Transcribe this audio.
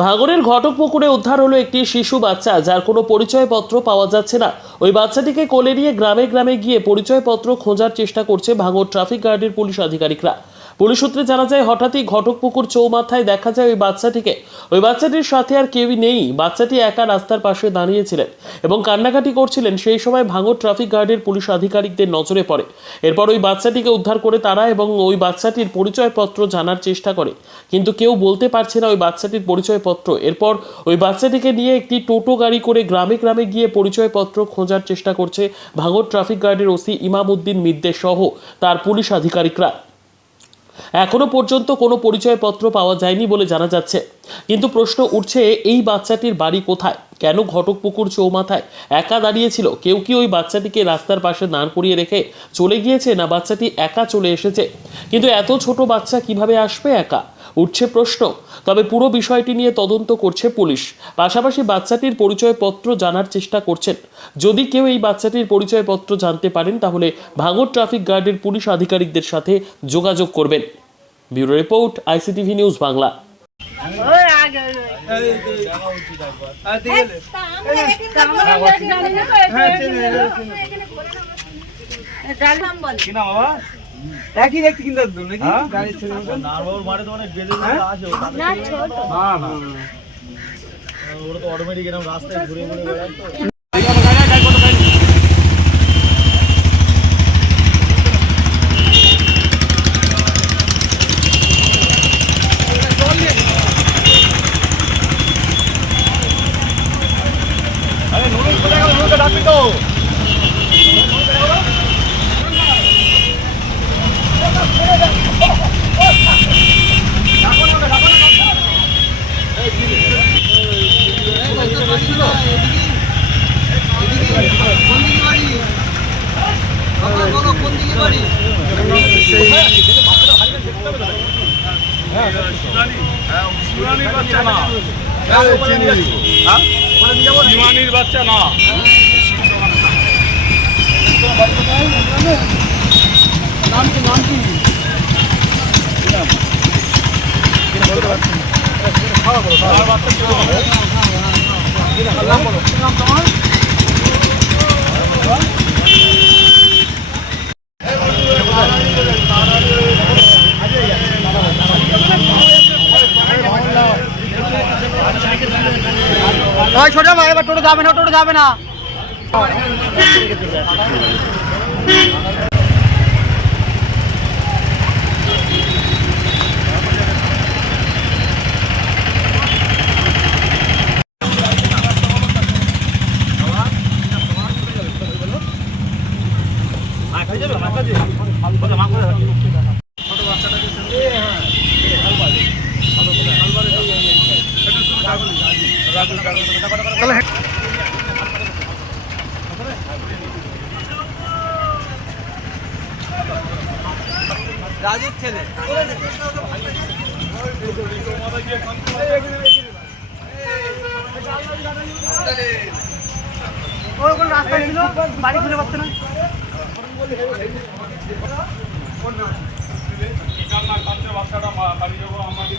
ভাঙড়ের ঘটকপুকুরে উদ্ধার হলো একটি শিশু বাচ্চা, যার কোনো পরিচয়পত্র পাওয়া যাচ্ছে না। ওই বাচ্চাটিকে কোলে নিয়ে গ্রামে গ্রামে গিয়ে পরিচয়পত্র খোঁজার চেষ্টা করছে ভাঙড় ট্রাফিক গার্ডের পুলিশ আধিকারিকরা। পুলিশ সূত্রে জানা যায়, হঠাৎই ঘটকপুকুর চৌমাথায় দেখা যায় ওই বাচ্চাটিকে। ওই বাচ্চাটির সাথে আর কেউই নেই। বাচ্চাটি একা রাস্তার পাশে দাঁড়িয়েছিলেন এবং কান্নাকাটি করছিলেন। সেই সময় ভাঙড় ট্রাফিক গার্ডের পুলিশ আধিকারিকদের নজরে পড়ে। এরপর ওই বাচ্চাটিকে উদ্ধার করে তারা এবং ওই বাচ্চাটির পরিচয়পত্র জানার চেষ্টা করে, কিন্তু কেউ বলতে পারছে না ওই বাচ্চাটির পরিচয়পত্র। এরপর ওই বাচ্চাটিকে নিয়ে একটি টোটো গাড়ি করে গ্রামে গ্রামে গিয়ে পরিচয়পত্র খোঁজার চেষ্টা করছে ভাঙড় ট্রাফিক গার্ডের ওসি ইমাম উদ্দিন মিদ্দে সহ তার পুলিশ আধিকারিকরা। এখনো পর্যন্ত কোনো পরিচয়পত্র পাওয়া যায়নি বলে জানা যাচ্ছে, কিন্তু প্রশ্ন উঠছে এই বাচ্চাটির বাড়ি কোথায়, কেন ঘটকপুকুর চৌমাথায় একা দাঁড়িয়েছিল? কেউ কি ওই বাচ্চাটিকে রাস্তার পাশে দাঁড় করিয়ে রেখে চলে গিয়েছে, না বাচ্চাটি একা চলে এসেছে? কিন্তু এত ছোট বাচ্চা কিভাবে আসবে একা, উঠছে প্রশ্ন। তবে পুরো বিষয়টি নিয়ে তদন্ত করছে পুলিশ, পাশাপাশি বাচ্চাটির পরিচয়পত্র জানার চেষ্টা করছেন। যদি কেউ এই বাচ্চাটির পরিচয়পত্র জানতে পারেন তাহলে ভাঙড় ট্রাফিক গার্ডের পুলিশ আধিকারিকদের সাথে যোগাযোগ করবেন। Bureau report, ICTV news Bangla. একই দেখতে কিন্তু নাকি গাড়ি ছিল না বাবুর বাড়ি তো অনেক বেজে আছে না ছোট না না ওরা তো অটোমেটিক এরকম রাস্তায় ঘুরে ঘুরে বেড়ায় তো আরে নুন কোথায় গেল? নুনকে ডাকবি তো। বাচ্চা না নাম কি নাম কি ছোট ভাই, এবার টোটো যাবে না, টোটো যাবে না। রাজুর ছেলে রাস্তা ছিল, বাড়ি খুঁজে পাচ্ছে না। বাচ্চাটা বাড়ি যাবো আমাদের